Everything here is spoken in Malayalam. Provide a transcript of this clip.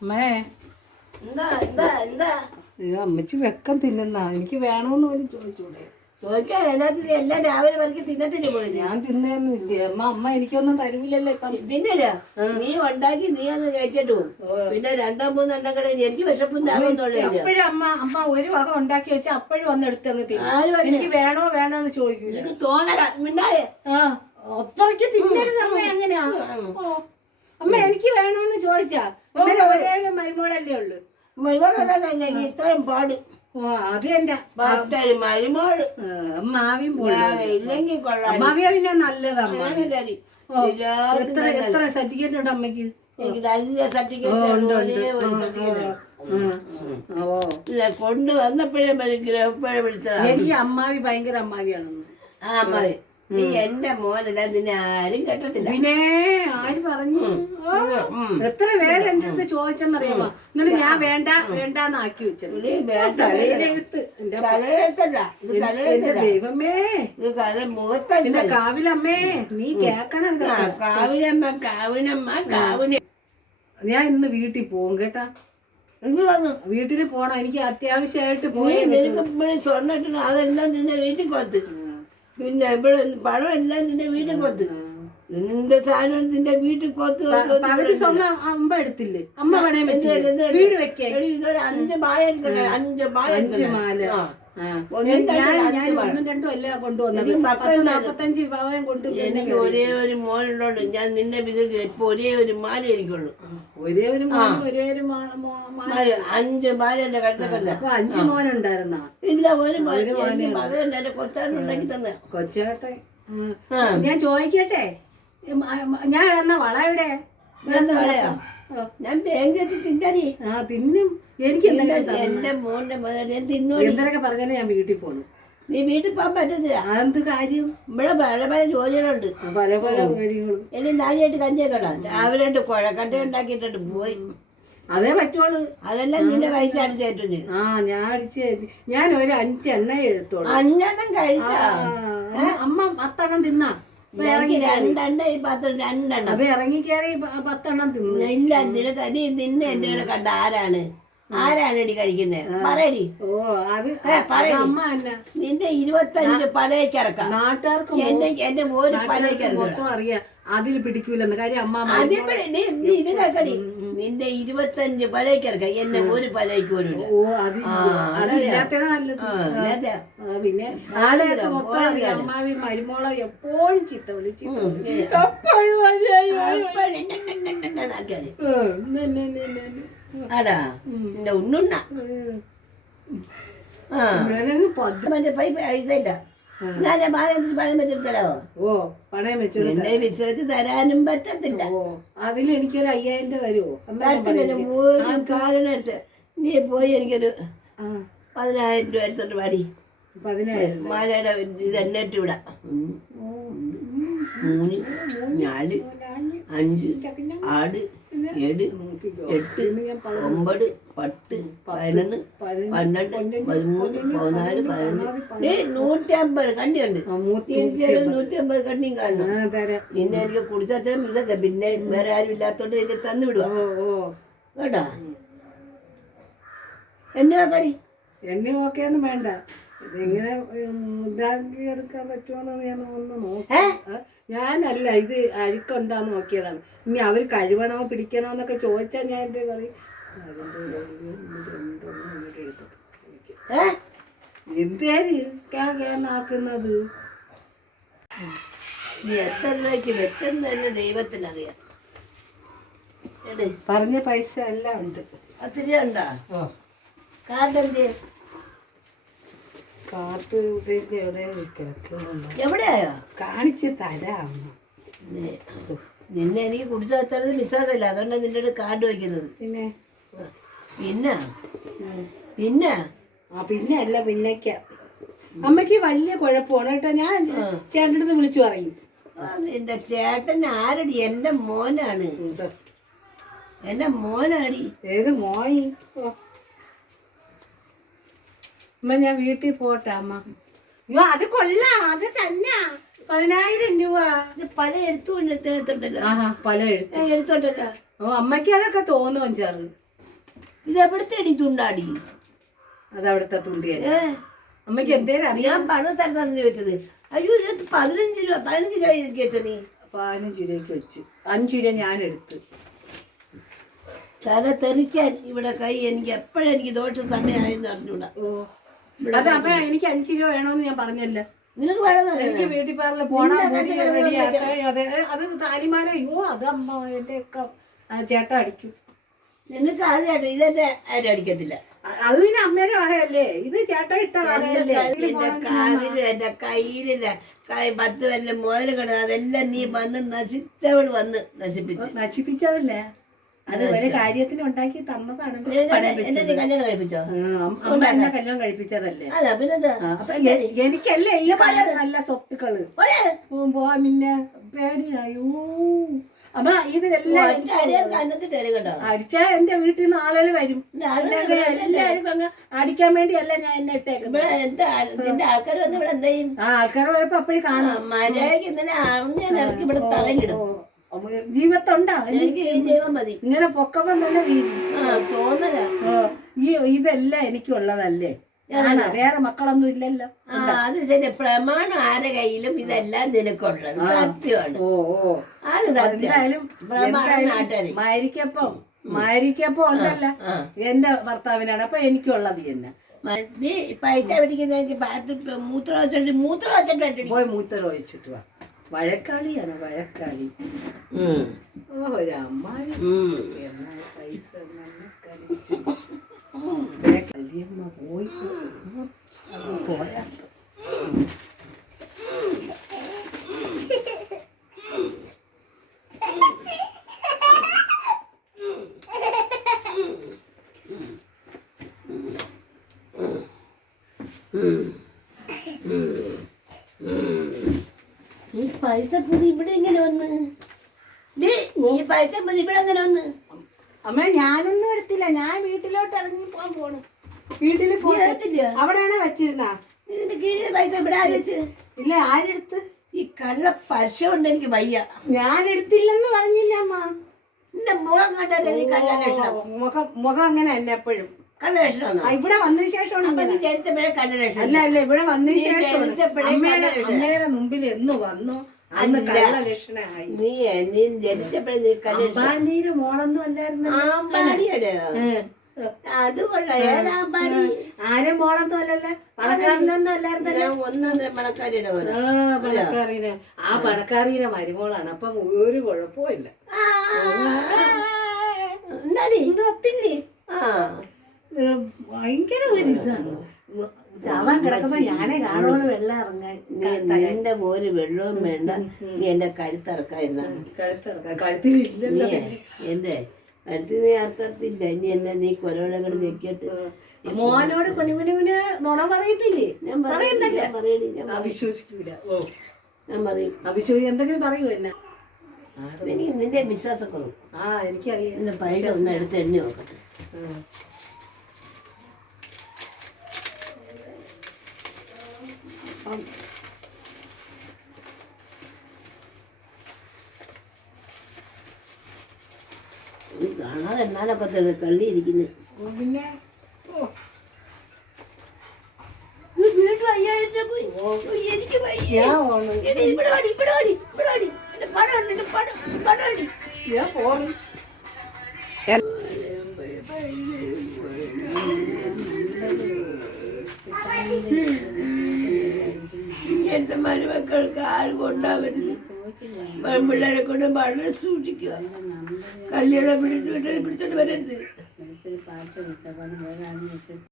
അമ്മേ എന്താ എന്താ എന്താ? അയ്യോ അമ്മച്ചി വെക്കം തിന്നുന്ന. എനിക്ക് വേണമെന്ന് പോലും ചോദിച്ചൂടെ. ചോദിക്കാൻ അതിനകത്ത് എല്ലാം രാവിലെ വരയ്ക്ക് തിന്നിട്ടില്ല പോയി ഞാൻ തിന്നൊന്നും ഇല്ല അമ്മ അമ്മ എനിക്കൊന്നും തരുമില്ലല്ലോ ഇപ്പം. ഇതിന്നില്ല നീ ഉണ്ടാക്കി നീ അങ്ങ് കയറ്റിട്ട് പോകും പിന്നെ രണ്ടോ മൂന്നോ എണ്ണം കട എനിക്ക് വിശപ്പും തൊഴിലില്ല അപ്പോഴും അമ്മ അമ്മ ഒരു വക ഉണ്ടാക്കി വെച്ചാൽ അപ്പോഴും വന്ന് എടുത്ത് അങ്ങ് തിന്നും. എനിക്ക് വേണോ വേണോ എന്ന് ചോദിക്കൂല. എനിക്ക് തോന്നല. മിണ്ടായേ ആ. അത്രയ്ക്ക് തിന്നരുത് അമ്മ എങ്ങനെയാ അമ്മ എനിക്ക് വേണോന്ന് ചോദിച്ചാ. അങ്ങനെ ഒരേ ഒരു മരുമോളല്ലേ ഉള്ളു? മരുമോളല്ലേ ഇത്രയും പാട്. ഓ അത് എന്റെ മറ്റൊരു മരുമോൾ. അമ്മാവിയും പോലും ഞാൻ ഇല്ലെങ്കിൽ കൊള്ളാം. അമ്മാവിയ പിന്നെ നല്ലതമ്മ ഞാനില്ലടി. എത്ര എത്ര സർട്ടിഫിക്കറ്റ് ഉണ്ട് അമ്മയ്ക്ക്? എനിക്ക് നല്ല സർട്ടിഫിക്കറ്റ് ഇല്ല കൊണ്ട് വന്നപ്പോഴേ എപ്പോഴും വിളിച്ചതാ. എനിക്ക് അമ്മാവി ഭയങ്കര അമ്മാവിയാണെന്ന്. ആ അമ്മായി നീ എന്റെ മോനല്ല നിന്നെ ആരും കെട്ടത്തില്ല. പിന്നെ ആര് പറഞ്ഞു? എത്ര പേര് എന്റെ അടുത്ത് ചോദിച്ചെന്നറിയാമോ? എന്നിട്ട് ഞാൻ വേണ്ട വേണ്ടാന്ന് ആക്കി വെച്ചത്. എന്റെ ദൈവമേ. എന്റെ കാവിലമ്മേ നീ കേക്കണം കാവിലമ്മ കാവിനമ്മ കാവിന. ഞാൻ ഇന്ന് വീട്ടിൽ പോകും കേട്ടാ. വീട്ടിൽ പോണം. എനിക്ക് അത്യാവശ്യമായിട്ട് പോയി. സ്വർണിട്ട് അതെല്ലാം നിന്റെ വീട്ടിൽ കൊത്ത് പിന്നെ ഇവിടെ പഴം എല്ലാം നിന്റെ വീട്ടിൽ കൊത്ത്. നിന്റെ സാധനം നിന്റെ വീട്ടിൽ കൊത്ത് സ്വന്തം അമ്മ എടുത്തില്ലേ? അമ്മ വേണേ? വീട് വെക്കാൻ. ഇതൊരു അഞ്ച് ബായ അഞ്ച് ബായ അഞ്ച് മാല. ഒന്നും ഞാൻ രണ്ടും അല്ല കൊണ്ടുവന്നത്. എനിക്ക് പത്ത്. നാപ്പത്തഞ്ച് ഒരേ ഒരു മോനുണ്ടോണ്ട് ഞാൻ നിന്നെ വിശ്വസിച്ചില്ല. ഇപ്പൊ ഒരേ ഒരു മാല എനിക്കുള്ളൂ. ഒരേ ഒരു മോൻ ഒരേ ഒരു മാല അഞ്ച് മാല എന്റെ കഴുത്തക്കല്ല അപ്പൊ അഞ്ച് മോനുണ്ടായിരുന്ന? ഇല്ല ഒരു മകനുണ്ട്. എന്റെ കൊത്താനുണ്ടാക്കി തന്നെ. കൊച്ചാട്ടെ ഞാൻ ചോദിക്കട്ടെ? ഞാൻ എന്നാ വള എവിടെ? ഞാൻ എത്തി തിന്നടി ആ തിന്നും. എനിക്ക് എന്റെ മോന്റെ മുതൽ ഞാൻ തിന്നു എന്തൊക്കെ പറഞ്ഞാലും ഞാൻ വീട്ടിൽ പോണു. നീ വീട്ടിൽ പോകാൻ പറ്റത്തില്ല. അതെന്ത് കാര്യം? ഇവിടെ പല പല ജോലികളുണ്ട്. പല പല കാര്യങ്ങളും. എന്നെ നാലിയായിട്ട് കഞ്ഞിയൊക്കെ രാവിലെ കുഴക്കട്ട ഉണ്ടാക്കിയിട്ടുണ്ട്. പോയി. അതേ പറ്റുള്ളൂ. അതെല്ലാം നിന്റെ വയറ്റിൽ അടിച്ചേറ്റും ചെയ്തു ആ ഞാൻ അടിച്ച് ഞാൻ ഒരു അഞ്ചെണ്ണ എഴുത്തോളൂ അഞ്ചെണ്ണം കഴിച്ചാ. അമ്മ പത്തെണ്ണം തിന്നാ. രണ്ടെണ്ണം ഈ പാത്രം രണ്ടെണ്ണം. അത് ഇറങ്ങി കയറി പ- പത്തെണ്ണം തിന്നു. ഇല്ല നിനക്ക് നീ നിന്നെ എന്റെ കൂടെ കണ്ട ആരാണ്? ആരാണ് ഇടി കഴിക്കുന്നത് പറയടി. ഓ അത്. അമ്മ നിന്റെ ഇരുപത്തഞ്ച് പലയ്ക്കിറക്കാം നാട്ടുകാർക്ക് എന്റെ എന്റെ ഒരു പതയ്ക്ക് ഇറക്കാം മൊത്തം അറിയാം. അതിൽ പിടിക്കൂലെന്ന്. കാര്യം അമ്മ ഇത് കേക്കടി. നിന്റെ ഇരുപത്തഞ്ച് പലയ്ക്ക് ഇറക്കാം എന്നെ ഒരു പലയ്ക്ക് ഒരു ഓ അത് നല്ലത്. ആ, പിന്നെ ആളെയൊക്കെ മൊത്തം അറിയാം. അമ്മാവി മരുമോളെ എപ്പോഴും ചീത്ത വിളി ചീത്ത വിളി. എപ്പോഴും അത് അയ്യോ, ഉം. ആടാ നിന്റെ ഉണ്ണുണ്ണ. ഉം. ആ. ഇവനങ്ങ് പത്- മറ്റേ പൈപ്പ് പൈസ ഇല്ല. ഞാൻ ബാലൻസ് പണം വെച്ചിട്ട് തരാമോ ഓ പണയം വെച്ചോളൂ എന്നെ വിശ്വസിച്ച് തരാനും പറ്റത്തില്ല. ഓ അതിൽ എനിക്കൊരു അയ്യായിരം രൂപ തരുമോ ഒരു കാരണം എടുത്ത് നീ പോയി എനിക്കൊരു പതിനായിരം രൂപ എടുത്തോട്ട് പാടി പതിനായിരം മാലയുടെ ഇത് എണ്ണിട്ട് വിടാം. മൂന്ന് നാല് അഞ്ച് ആറ് ഏഴ് എട്ട് ഒമ്പത് പത്ത് പതിനൊന്ന് പന്ത്രണ്ട് പതിമൂന്ന് പതിനാല് പതിനഞ്ച്. ഏ നൂറ്റമ്പത് കണ്ടിയുണ്ട് തിരിച്ചൊരു നൂറ്റമ്പത് കണ്ണിയും കാണണം. നിന്നെ എനിക്ക് കുടിച്ചാൽ മിസ്സത്തെ പിന്നെ വേറെ ആരും ഇല്ലാത്തോണ്ട് എന്നെ തന്നു വിടുക കേട്ടാ? എന്നാ നോക്കടി. എന്നെ നോക്കിയൊന്നും വേണ്ട. ഇതെങ്ങനെ ഉം, ഇതാക്കി പറ്റുമോന്ന് ഞാൻ ഒന്ന് നോക്കി. ഞാനല്ല ഇത് അഴുക്കുണ്ടാന്ന് നോക്കിയതാണ്. ഇനി അവർ കഴിവണോ പിടിക്കണോ എന്നൊക്കെ ചോദിച്ചാൽ ഞാൻ എന്തേ പറയും? കേന്നാക്കുന്നത് നീ എത്ര രൂപയ്ക്ക് വെച്ചെന്ന് തന്നെ ദൈവത്തിനറിയാം പറഞ്ഞ പൈസ എല്ലാം ഉണ്ട്. ഒത്തിരി ഉണ്ടാ? കാർഡ് എന്ത് കാർട്ട് ഇതിന്റെ എവിടെ കിടക്കുന്നുണ്ടോ എവിടെയായോ? കാണിച്ച് തരാം നീ- നിന്നെ എനിക്ക് കുടിച്ചു വെച്ചത് വിശ്വാസമില്ല അതുകൊണ്ടാണ് നിന്റെ അടുത്ത് കാർഡ് വയ്ക്കുന്നത്. പിന്നെ? പിന്നെ? പിന്നെ? ആ പിന്നെ അല്ല പിന്നേക്ക അമ്മയ്ക്ക് വലിയ കുഴപ്പമാണ് കേട്ടോ. ഞാൻ ചേട്ടന്റെ അടുത്ത് വിളിച്ചു പറയും. എന്റെ നിന്റെ ചേട്ടൻ ആരടി? എന്റെ മോനാണ്. എന്റെ മോനാടി. ഏത് മോയി. അമ്മ ഞാൻ വീട്ടിൽ പോട്ടെ അമ്മ. അയ്യോ അത് കൊള്ളാം. അത് തന്നെ. പതിനായിരം രൂപ. പല എഴുത്തുണ്ടല്ലോ ആഹാ പല എഴുത്ത്. ഓ അമ്മയ്ക്ക് അതൊക്കെ തോന്നും ചെറു ഇത് എവിടുത്തെ അടി തുണ്ടാടി? അത് അവിടുത്തെ തുണ്ടിയല്ല അമ്മയ്ക്ക് എന്തേലും അറിയാൻ പണം പണം തരത്താന്ന് വെച്ചത്? അയ്യോ ഇത് പതിനഞ്ച് രൂപ പതിനഞ്ച് രൂപ എനിക്ക് വെച്ച നീ പതിനഞ്ച് രൂപയ്ക്ക് വെച്ചു. അഞ്ച് രൂപ ഞാൻ എടുത്ത്. തല തെറിക്കാൻ ഇവിടെ കൈ എനിക്ക് എപ്പോഴും എനിക്ക് ദോഷ സമയമായെന്ന് അറിഞ്ഞൂടാ ഓ. അത് അപ്പൊ എനിക്ക് അഞ്ച് രൂപ വേണമെന്ന് ഞാൻ പറഞ്ഞല്ലോ. നിനക്ക് വേണമെന്ന് എനിക്ക് ബ്യൂട്ടി പാർലറിൽ പോണം മുടി റെഡിയാക്കാൻ അതെ അത് താലിമാല അയ്യോ അത് അമ്മ എന്റെ ഒക്കെ ആ ചേട്ടൻ അടിക്കും. നിനക്ക് ആദ്യമായിട്ട് ഇതെന്റെ ആരും അടിക്കത്തില്ല. അ- അത് പിന്നെ അമ്മേടെ വകയല്ലേ? ഇത് ചേട്ട ഇട്ട വകയല്ലേ? ഇതിൽ എന്റെ പോണം. കാലിൽ എന്റെ കയ്യിലില്ല. കൈ പത്ത് വല്ല മുതൽ കിടന്ന് അതെല്ലാം നീ വന്ന് നശിച്ചവൾ വന്ന് നശിപ്പിച്ചു. നശിപ്പിച്ചതല്ലേ? അത് ഒരു കാര്യത്തിന് ഉണ്ടാക്കി തന്നതാണ് എന്നെ കല്യാണം കഴിപ്പിച്ചോ? അമ്മ- എന്നെ കല്യാണം കഴിപ്പിച്ചതല്ലേ? അല്ല പിന്നെന്താ? ആ, അപ്പൊ എനിക്കല്ലേ ഈ പല നല്ല സ്വത്തുക്കൾ. പോവാൻ പിന്നെ പേടിയായോ. അടിയാൻ കണ്ണത്തിൽ അടിച്ചാ എന്റെ വീട്ടിൽ നിന്ന് ആളുകൾ വരും. എല്ലാവരും അങ്ങ് അടിക്കാൻ വേണ്ടിയല്ല ഞാൻ എന്നെ ഇട്ടേക്കും ഇവിടെ എന്താ നിന്റെ ആൾക്കാർ വന്ന് ഇവിടെ എന്താ ആ ആൾക്കാർ വരുമ്പോ അപ്പോഴും കാണാം. മര്യാദയ്ക്ക് ഇന്നലെ ഞാൻ ഇറക്കി ഇവിടെ തറയിലിടും ജീവിതത്തുണ്ടാ. എനിക്ക് ദൈവം മതി. ഇങ്ങനെ പൊക്കപ്പം തന്നെ തോന്നല. ഈ ഇതെല്ലാം എനിക്കുള്ളതല്ലേ? വേറെ മക്കളൊന്നും ഇല്ലല്ലോ. അത് ശരി. പ്രമാണം ആരെ കയ്യിലും ഇതെല്ലാം നിനക്കുള്ളത്. സത്യമാണ്. ഓ ഓ. അത് എന്തായാലും മാരിക്കപ്പം മരിക്കപ്പം ഉണ്ടല്ലോ. എന്റെ ഭർത്താവിനാണ്. അപ്പൊ എനിക്കുള്ളത് തന്നെ. നീ പൈസ പിടിക്കുന്ന മൂത്രം വെച്ചിട്ട് മൂത്രം വെച്ചിട്ട് വെച്ചിട്ട് പോയി മൂത്രം ഒഴിച്ചിട്ട് വാ. വഴക്കാളിയാണ് വഴക്കാളി. ഓ ഒരു അമ്മായി എന്നാ പൈസ കല്യമ്മ പോയി അത് പോരാ. ഈ പൈസ പുതി ഇവിടെ ഇങ്ങനെ വന്ന്? ഈ പൈസ പുതി ഇവിടെ എങ്ങനെ വന്ന്? അമ്മ ഞാനൊന്നും എടുത്തില്ല. ഞാൻ വീട്ടിലോട്ട് ഇറങ്ങി പോകാൻ പോണു. വീട്ടിൽ പോയി എടുത്തില്ല? അവിടെയാണ് വെച്ചിരുന്ന? ഇതിന്റെ കീഴിൽ പൈസ ഇവിടെ ആര് വെച്ച്? ഇല്ല ആരെടുത്ത്? ഈ കള്ള പശ കൊണ്ട് എനിക്ക് വയ്യ. ഞാൻ എടുത്തില്ലെന്ന് പറഞ്ഞില്ല അമ്മ. എന്റെ മുഖം കണ്ടല്ലേ നീ കള്ള ലക്ഷണം മുഖം മുഖം അങ്ങനെ തന്നെ എപ്പോഴും. ഇവിടെ വന്നതിന് ശേഷമാണ് അല്ല അല്ല ഇവിടെ വന്നതിന് ശേഷം അമ്മയുടെ അമ്മയുടെ മുമ്പിൽ എന്ന് വന്നു? നീ നീ ജനിച്ചപ്പോഴേ നീ കള്ള അമ്പാണ്ടിയുടെ മോളൊന്നും അല്ലായിരുന്നു? ആമ്പാടിയുടെ അത് കൊള്ളാം. ഏതാമ്പാടി ആരും മോളൊന്നും അല്ലല്ലോ. പണക്കാരനൊന്നും അല്ലായിരുന്നല്ലോ. ഞാൻ ഒന്നൊന്നര മണക്കാരിയുടെ പോലെ ആ പണക്കാരീനെ ആ പണക്കാരീനെ മരുമോളാണ്. അപ്പം ഒരു കുഴപ്പമില്ല ആ, എന്താടി? ഭയങ്കര ഒരു ഇതാണ്. ചാവാൻ കിടക്കുമ്പോ ഞാനേ കാണുവാണ് വെള്ളം ഇറങ്ങാൻ നിന്റെ ഒരു വെള്ളവും വേണ്ട. നീ എന്റെ കഴുത്തിറക്കായിരുന്ന. കഴുത്തിലില്ലല്ലോ. നീ എന്റെ കഴുത്തിൽ നീ അർത്ഥത്തില്ല ഇനി എന്നെ നീ കൊരോടകൾ ഞെക്കിയിട്ട് മോനോട് കുനിമുനിമുന് നുണ പറയത്തില്ലേ? ഞാൻ പറയുന്നില്ല ഞാൻ ഞാൻ പറയും. അവിശ്വസിക്കൂല ഓ. ഞാൻ പറയും. അവിശ്വസി എന്തെങ്കിലും പറയൂ എന്നെ. എനിക്ക് നിന്റെ വിശ്വാസക്കുറവ്. ആ എനിക്കറിയാം. പൈസ ഒന്ന് എടുത്ത് എണ്ണി നോക്കട്ടെ നീ കാണാതെ എന്നാലൊക്കെ തന്നെ തള്ളിയിരിക്കുന്നു. പിന്നെ? വീണ്ടും അയ്യായിരം രൂപ എനിക്ക് ഇവിടെ വാടി, ഇവിടെ വാടി, ഇവിടെ പണം ഉണ്ട്, പണം, പണം ഉണ്ട്. ഞാൻ പോണു. മരുമക്കൾക്ക് ആരും കൊണ്ടാവരുത് പെൺപിള്ളേരെ കൊണ്ട് വളരെ സൂക്ഷിക്കുക. കല്യാണം പിടിച്ചു വീട്ടിൽ പിടിച്ചോണ്ട് വരരുത്.